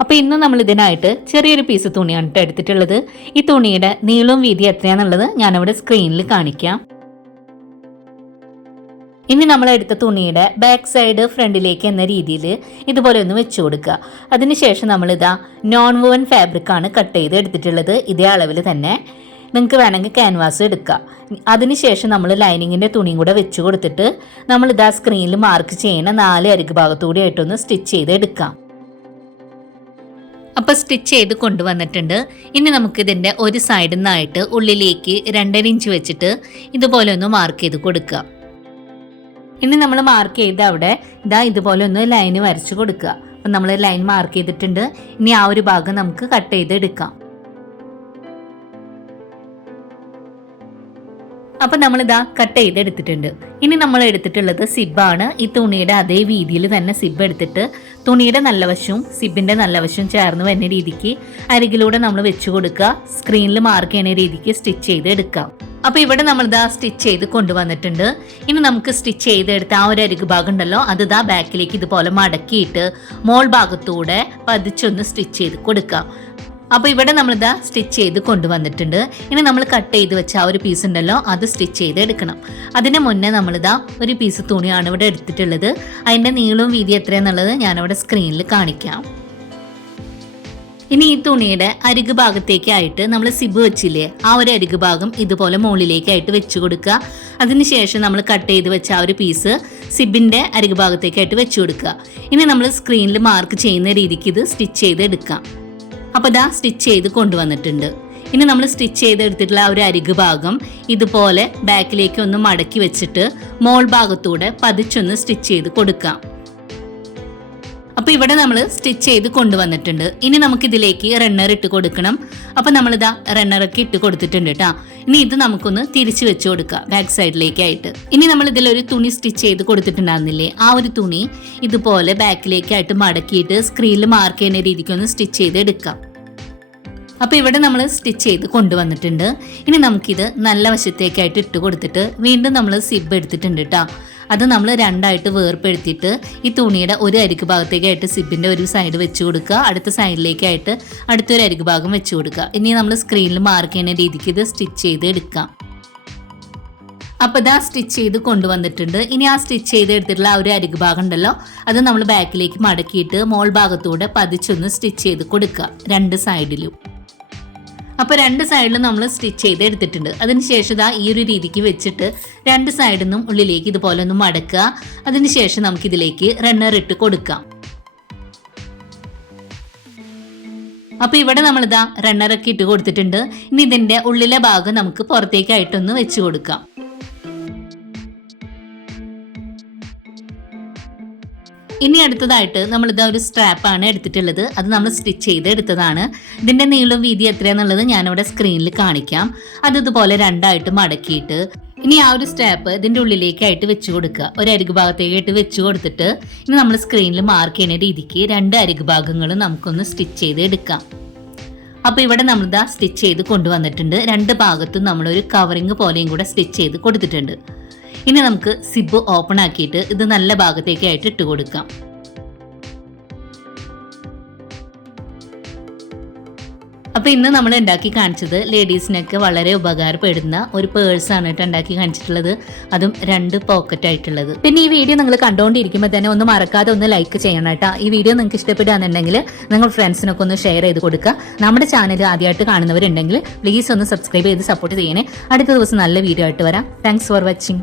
അപ്പോൾ ഇന്ന് നമ്മൾ ഇതിനായിട്ട് ചെറിയൊരു പീസ് തുണിയാണ് എടുത്തിട്ടുള്ളത്. ഈ തുണിയുടെ നീളവും വീതി എത്രയാണെന്നുള്ളത് ഞാനവിടെ സ്ക്രീനിൽ കാണിക്കാം. ഇനി നമ്മൾ എടുത്ത തുണിയുടെ ബാക്ക് സൈഡ് ഫ്രണ്ടിലേക്ക് എന്ന രീതിയിൽ ഇതുപോലെ ഒന്ന് വെച്ചു കൊടുക്കുക. അതിനുശേഷം നമ്മളിതാ നോൺ വുവൻ ഫാബ്രിക്കാണ് കട്ട് ചെയ്ത് എടുത്തിട്ടുള്ളത്. ഇതേ അളവിൽ തന്നെ നിങ്ങൾക്ക് വേണമെങ്കിൽ ക്യാൻവാസ് എടുക്കുക. അതിനുശേഷം നമ്മൾ ലൈനിങ്ങിൻ്റെ തുണിയും കൂടെ വെച്ച് കൊടുത്തിട്ട് നമ്മളിതാ സ്ക്രീനിൽ മാർക്ക് ചെയ്യുന്ന 4 അരിക് ഭാഗത്തുകൂടി ആയിട്ടൊന്ന് സ്റ്റിച്ച് ചെയ്ത് എടുക്കാം. അപ്പോൾ സ്റ്റിച്ച് ചെയ്ത് കൊണ്ടുവന്നിട്ടുണ്ട്. ഇനി നമുക്കിതിൻ്റെ ഒരു സൈഡിൽ നിന്നായിട്ട് ഉള്ളിലേക്ക് 2.5 ഇഞ്ച് വെച്ചിട്ട് ഇതുപോലെ ഒന്ന് മാർക്ക് ചെയ്ത് കൊടുക്കുക. ഇനി നമ്മൾ മാർക്ക് ചെയ്ത് അവിടെ ഇതുപോലെ ഒന്ന് ലൈന് വരച്ച് കൊടുക്കുക. അപ്പം നമ്മൾ ലൈൻ മാർക്ക് ചെയ്തിട്ടുണ്ട്. ഇനി ആ ഒരു ഭാഗം നമുക്ക് കട്ട് ചെയ്ത് എടുക്കാം. അപ്പം നമ്മളിതാ കട്ട് ചെയ്ത് എടുത്തിട്ടുണ്ട്. ഇനി നമ്മൾ എടുത്തിട്ടുള്ളത് സിബാണ്. ഈ തുണിയുടെ അതേ വീതിയിൽ തന്നെ സിബ് എടുത്തിട്ട് തുണിയുടെ നല്ല വശവും സിബിൻ്റെ നല്ല വശവും ചേർന്ന് വരുന്ന രീതിക്ക് അരികിലൂടെ നമ്മൾ വെച്ച് കൊടുക്കുക. സ്ക്രീനിൽ മാർക്ക് ചെയ്യുന്ന രീതിക്ക് സ്റ്റിച്ച് ചെയ്ത് എടുക്കാം. അപ്പോൾ ഇവിടെ നമ്മളിതാ സ്റ്റിച്ച് ചെയ്ത് കൊണ്ടുവന്നിട്ടുണ്ട്. ഇനി നമുക്ക് സ്റ്റിച്ച് ചെയ്തെടുത്ത ആ ഒരു അരികു ഭാഗം ഉണ്ടല്ലോ, അത് ബാക്കിലേക്ക് ഇതുപോലെ മടക്കിയിട്ട് മോൾ ഭാഗത്തൂടെ പതിച്ചൊന്ന് സ്റ്റിച്ച് ചെയ്ത് കൊടുക്കാം. അപ്പോൾ ഇവിടെ നമ്മളിതാ സ്റ്റിച്ച് ചെയ്ത് കൊണ്ടുവന്നിട്ടുണ്ട്. ഇനി നമ്മൾ കട്ട് ചെയ്ത് വെച്ച ആ ഒരു പീസ് ഉണ്ടല്ലോ, അത് സ്റ്റിച്ച് ചെയ്ത് എടുക്കണം. അതിന് മുന്നേ നമ്മളിതാ ഒരു പീസ് തുണിയാണ് ഇവിടെ എടുത്തിട്ടുള്ളത്. അതിൻ്റെ നീളവും വീതി എത്രയാണെന്നുള്ളത് ഞാനവിടെ സ്ക്രീനിൽ കാണിക്കാം. ഇനി ഈ തുണിയുടെ അരികു ഭാഗത്തേക്കായിട്ട് നമ്മൾ സിബ് വെച്ചില്ലേ, ആ ഒരു അരികു ഭാഗം ഇതുപോലെ മുകളിലേക്കായിട്ട് വെച്ച് കൊടുക്കുക. അതിനുശേഷം നമ്മൾ കട്ട് ചെയ്ത് വെച്ച ആ ഒരു പീസ് സിബിൻ്റെ അരികു ഭാഗത്തേക്കായിട്ട് വെച്ച് കൊടുക്കുക. ഇനി നമ്മൾ സ്ക്രീനിൽ മാർക്ക് ചെയ്യുന്ന രീതിക്ക് ഇത് സ്റ്റിച്ച് ചെയ്ത് എടുക്കാം. അപ്പോൾ ഇതാ സ്റ്റിച്ച് ചെയ്ത് കൊണ്ടുവന്നിട്ടുണ്ട്. ഇനി നമ്മൾ സ്റ്റിച്ച് ചെയ്തെടുത്തിട്ടുള്ള ആ ഒരു അരികു ഭാഗം ഇതുപോലെ ബാക്കിലേക്ക് ഒന്ന് മടക്കി വെച്ചിട്ട് മോൾ ഭാഗത്തൂടെ പതിച്ചൊന്ന് സ്റ്റിച്ച് ചെയ്ത് കൊടുക്കാം. അപ്പോൾ ഇവിടെ നമ്മൾ സ്റ്റിച്ച് ചെയ്ത് കൊണ്ടുവന്നിട്ടുണ്ട്. ഇനി നമുക്കിതിലേക്ക് റണ്ണർ ഇട്ട് കൊടുക്കണം. അപ്പോൾ നമ്മളിതാ റണ്ണറൊക്കെ ഇട്ട് കൊടുത്തിട്ടുണ്ട് കേട്ടോ. ഇനി ഇത് നമുക്കൊന്ന് തിരിച്ച് വെച്ച് കൊടുക്കാം ബാക്ക് സൈഡിലേക്കായിട്ട്. ഇനി നമ്മൾ ഇതിലൊരു തുണി സ്റ്റിച്ച് ചെയ്ത് കൊടുത്തിട്ടുണ്ടായിരുന്നില്ലേ, ആ ഒരു തുണി ഇതുപോലെ ബാക്കിലേക്കായിട്ട് മടക്കിയിട്ട് സ്ക്രീനിൽ മാർക്ക് ചെയ്യുന്ന രീതിക്കൊന്ന് സ്റ്റിച്ച് ചെയ്ത് എടുക്കാം. അപ്പോൾ ഇവിടെ നമ്മൾ സ്റ്റിച്ച് ചെയ്ത് കൊണ്ടുവന്നിട്ടുണ്ട്. ഇനി നമുക്കിത് നല്ല വശത്തേക്കായിട്ട് ഇട്ട് കൊടുത്തിട്ട് വീണ്ടും നമ്മൾ സിബ് എടുത്തിട്ടുണ്ട് കേട്ടോ. അത് നമ്മൾ രണ്ടായിട്ട് വേർപ്പെടുത്തിയിട്ട് ഈ തുണിയുടെ ഒരു അരികു ഭാഗത്തേക്കായിട്ട് സിബിൻ്റെ ഒരു സൈഡ് വെച്ച് കൊടുക്കുക, അടുത്ത സൈഡിലേക്കായിട്ട് അടുത്തൊരു അരികു ഭാഗം വെച്ച് കൊടുക്കുക. ഇനി നമ്മൾ സ്ക്രീനിൽ മാർക്ക് ചെയ്യുന്ന രീതിക്ക് ഇത് സ്റ്റിച്ച് ചെയ്ത് എടുക്കാം. അപ്പോൾ ഇതാ സ്റ്റിച്ച് ചെയ്ത് കൊണ്ടുവന്നിട്ടുണ്ട്. ഇനി ആ സ്റ്റിച്ച് ചെയ്ത് എടുത്തിട്ടുള്ള ആ ഒരു അരികു ഭാഗം ഉണ്ടല്ലോ, അത് നമ്മൾ ബാക്കിലേക്ക് മടക്കിയിട്ട് മോൾ ഭാഗത്തൂടെ പതിച്ചൊന്ന് സ്റ്റിച്ച് ചെയ്ത് കൊടുക്കുക 2 സൈഡിലും. അപ്പോൾ 2 സൈഡിലും നമ്മൾ സ്റ്റിച്ച് ചെയ്ത് എടുത്തിട്ടുണ്ട്. അതിനുശേഷം ഈ ഒരു രീതിക്ക് വെച്ചിട്ട് 2 സൈഡിൽ നിന്നും ഉള്ളിലേക്ക് ഇതുപോലെ ഒന്ന് മടക്കുക. അതിനുശേഷം നമുക്കിതിലേക്ക് റണ്ണർ ഇട്ട് കൊടുക്കാം. അപ്പോൾ ഇവിടെ നമ്മളിതാ റണ്ണറൊക്കെ ഇട്ട് കൊടുത്തിട്ടുണ്ട്. ഇനി ഇതിൻ്റെ ഉള്ളിലെ ഭാഗം നമുക്ക് പുറത്തേക്കായിട്ടൊന്ന് വെച്ച് കൊടുക്കാം. ഇനി അടുത്തതായിട്ട് നമ്മളിതാ ഒരു സ്ട്രാപ്പാണ് എടുത്തിട്ടുള്ളത്. അത് നമ്മൾ സ്റ്റിച്ച് ചെയ്ത് എടുത്തതാണ്. ഇതിൻ്റെ നീളവും വീതി എത്രയാണെന്നുള്ളത് ഞാനിവിടെ സ്ക്രീനിൽ കാണിക്കാം. അത് ഇതുപോലെ 2ആയിട്ട് മടക്കിയിട്ട് ഇനി ആ ഒരു സ്ട്രാപ്പ് ഇതിൻ്റെ ഉള്ളിലേക്കായിട്ട് വെച്ച് കൊടുക്കുക. ഒരു അരികു ഭാഗത്തേക്കായിട്ട് വെച്ച് കൊടുത്തിട്ട് ഇനി നമ്മൾ സ്ക്രീനിൽ മാർക്ക് ചെയ്യുന്ന രീതിക്ക് 2 അരികു ഭാഗങ്ങളും നമുക്കൊന്ന് സ്റ്റിച്ച് ചെയ്ത് എടുക്കാം. അപ്പോൾ ഇവിടെ നമ്മളിതാ സ്റ്റിച്ച് ചെയ്ത് കൊണ്ടുവന്നിട്ടുണ്ട്. 2 ഭാഗത്തും നമ്മളൊരു കവറിങ് പോലെയും കൂടെ സ്റ്റിച്ച് ചെയ്ത് കൊടുത്തിട്ടുണ്ട്. ഇനി നമുക്ക് സിബ് ഓപ്പൺ ആക്കിയിട്ട് ഇത് നല്ല ഭാഗത്തേക്കായിട്ട് ഇട്ട് കൊടുക്കാം. അപ്പോൾ ഇന്ന് നമ്മൾ ഉണ്ടാക്കി കാണിച്ചത് ലേഡീസിനൊക്കെ വളരെ ഉപകാരപ്പെടുന്ന ഒരു പേഴ്സാണ് കേട്ടോ ഉണ്ടാക്കി കാണിച്ചിട്ടുള്ളത്. അതും 2 പോക്കറ്റ് ആയിട്ടുള്ളത്. പിന്നെ ഈ വീഡിയോ നിങ്ങൾ കണ്ടുകൊണ്ടിരിക്കുമ്പോൾ തന്നെ ഒന്ന് മറക്കാതെ ഒന്ന് ലൈക്ക് ചെയ്യണം കേട്ടോ. ഈ വീഡിയോ നിങ്ങൾക്ക് ഇഷ്ടപ്പെടുകയാണെന്നുണ്ടെങ്കിൽ നിങ്ങൾ ഫ്രണ്ട്സിനൊക്കെ ഒന്ന് ഷെയർ ചെയ്ത് കൊടുക്കുക. നമ്മുടെ ചാനൽ ആദ്യമായിട്ട് കാണുന്നവരുണ്ടെങ്കിൽ പ്ലീസ് ഒന്ന് സബ്സ്ക്രൈബ് ചെയ്ത് സപ്പോർട്ട് ചെയ്യണേ. അടുത്ത ദിവസം നല്ല വീഡിയോ ആയിട്ട് വരാം. Thanks for watching.